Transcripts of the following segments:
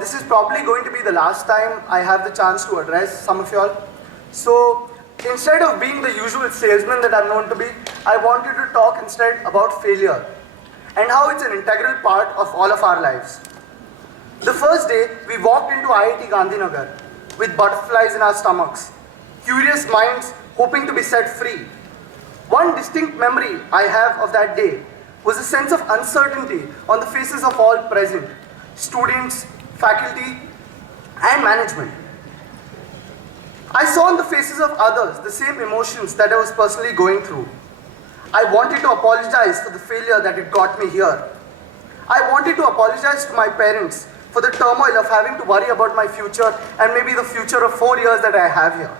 This is probably going to be the last time I have the chance to address some of y'all. So instead of being the usual salesman that I'm known to be, I wanted to talk instead about failure and how it's an integral part of all of our lives. The first day, we walked into IIT Gandhinagar with butterflies in our stomachs, curious minds hoping to be set free. One distinct memory I have of that day was a sense of uncertainty on the faces of all present, students, faculty, and management. I saw on the faces of others the same emotions that I was personally going through. I wanted to apologize for the failure that had got me here. I wanted to apologize to my parents for the turmoil of having to worry about my future and maybe the future of 4 years that I have here.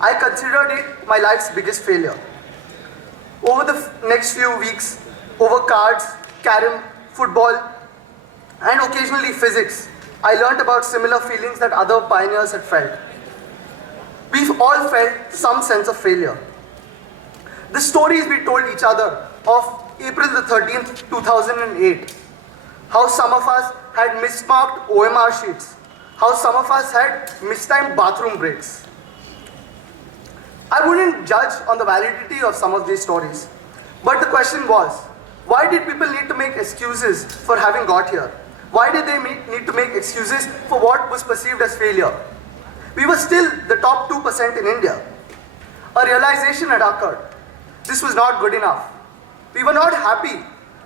I considered it my life's biggest failure. Over the next few weeks, over cards, carom, football, and occasionally physics, I learned about similar feelings that other pioneers had felt. We've all felt some sense of failure. The stories we told each other of April the 13th, 2008, how some of us had mismarked OMR sheets, how some of us had mistimed bathroom breaks. I wouldn't judge on the validity of some of these stories, but the question was, why did people need to make excuses for having got here? Why did they need to make excuses for what was perceived as failure? We were still the top 2% in India. A realization had occurred. This was not good enough. We were not happy.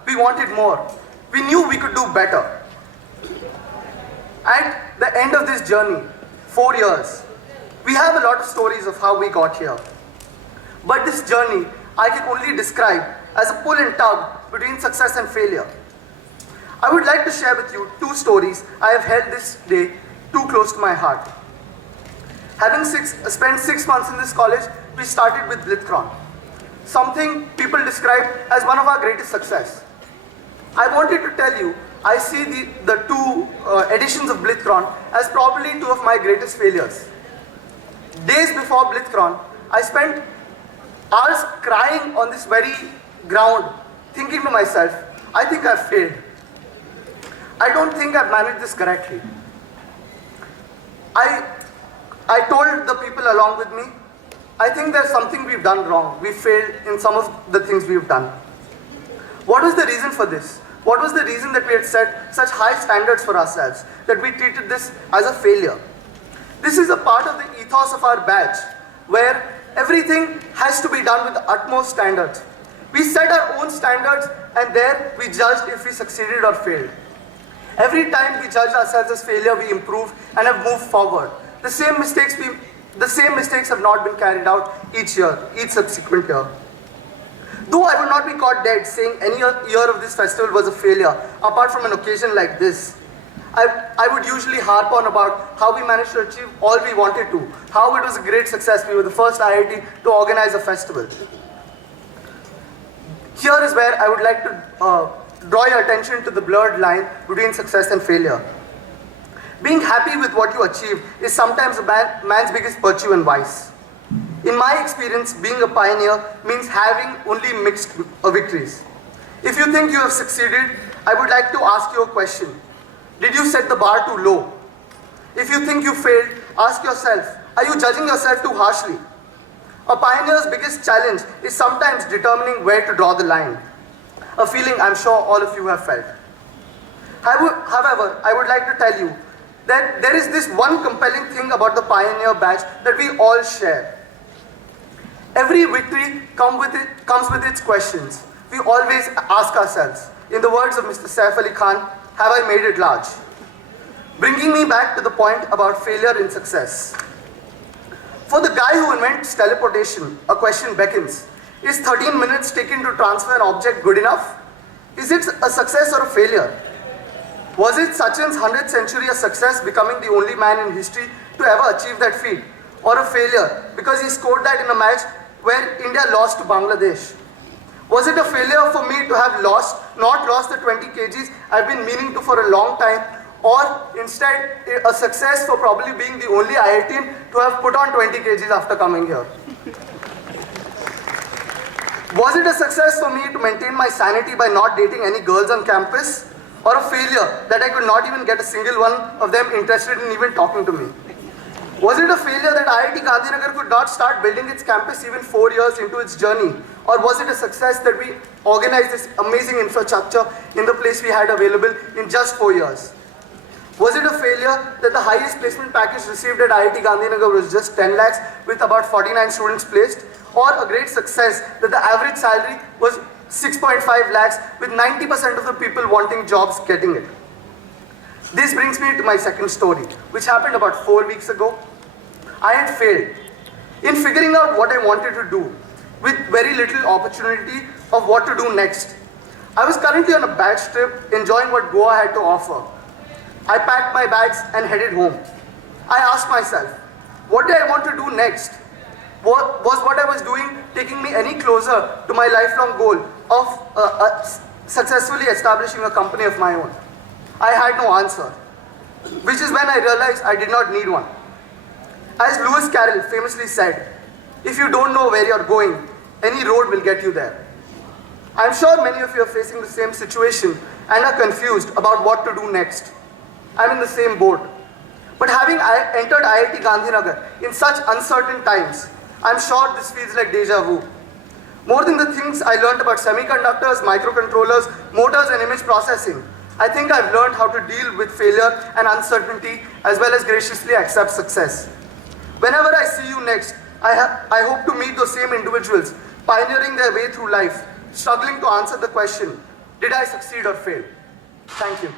We wanted more. We knew we could do better. At the end of this journey, 4 years, we have a lot of stories of how we got here. But this journey, I can only describe as a pull and tug between success and failure. I would like to share with you 2 stories I have held this day too close to my heart. Having spent 6 months in this college, we started with Blitzcron, something people describe as one of our greatest success. I wanted to tell you, I see the 2 editions of Blitzcron as probably 2 of my greatest failures. Days before Blitzcron, I spent hours crying on this very ground, thinking to myself, I think I've failed. I don't think I've managed this correctly. I told the people along with me, I think there's something we've done wrong. We failed in some of the things we've done. What was the reason for this? What was the reason that we had set such high standards for ourselves, that we treated this as a failure? This is a part of the ethos of our badge, where everything has to be done with the utmost standards. We set our own standards, and there we judged if we succeeded or failed. Every time we judged ourselves as failure, we improved and have moved forward. The same mistakes have not been carried out each year, each subsequent year. Though I would not be caught dead saying any year of this festival was a failure, apart from an occasion like this, I would usually harp on about how we managed to achieve all we wanted to, how it was a great success. We were the first IIT to organize a festival. Here is where I would like to draw your attention to the blurred line between success and failure. Being happy with what you achieve is sometimes a man's biggest virtue and vice. In my experience, being a pioneer means having only mixed victories. If you think you have succeeded, I would like to ask you a question. Did you set the bar too low? If you think you failed, ask yourself, are you judging yourself too harshly? A pioneer's biggest challenge is sometimes determining where to draw the line. A feeling I'm sure all of you have felt. However, I would like to tell you that there is this one compelling thing about the Pioneer Badge that we all share. Every victory comes with its questions. We always ask ourselves, in the words of Mr. Saif Ali Khan, have I made it large? Bringing me back to the point about failure in success. For the guy who invents teleportation, a question beckons. Is 13 minutes taken to transfer an object good enough? Is it a success or a failure? Was it Sachin's 100th century a success, becoming the only man in history to ever achieve that feat? Or a failure because he scored that in a match where India lost to Bangladesh? Was it a failure for me to have not lost the 20 kgs I've been meaning to for a long time? Or instead, a success for probably being the only IITian to have put on 20 kgs after coming here? Was it a success for me to maintain my sanity by not dating any girls on campus? or a failure that I could not even get a single one of them interested in even talking to me? Was it a failure that IIT Gandhinagar could not start building its campus even 4 years into its journey? Or was it a success that we organized this amazing infrastructure in the place we had available in just 4 years? Was it a failure that the highest placement package received at IIT Gandhinagar was just 10 lakhs with about 49 students placed? Or a great success that the average salary was 6.5 lakhs with 90% of the people wanting jobs getting it? This brings me to my second story, which happened about 4 weeks ago. I had failed in figuring out what I wanted to do with very little opportunity of what to do next. I was currently on a badge trip enjoying what Goa had to offer. I packed my bags and headed home. I asked myself, what did I want to do next? Was what I was doing taking me any closer to my lifelong goal of successfully establishing a company of my own? I had no answer, which is when I realized I did not need one. As Lewis Carroll famously said, if you don't know where you're going, any road will get you there. I'm sure many of you are facing the same situation and are confused about what to do next. I'm in the same boat. But having entered IIT Gandhinagar in such uncertain times, I'm sure this feels like deja vu. More than the things I learned about semiconductors, microcontrollers, motors and image processing, I think I've learned how to deal with failure and uncertainty as well as graciously accept success. Whenever I see you next, I hope to meet those same individuals pioneering their way through life, struggling to answer the question, did I succeed or fail? Thank you.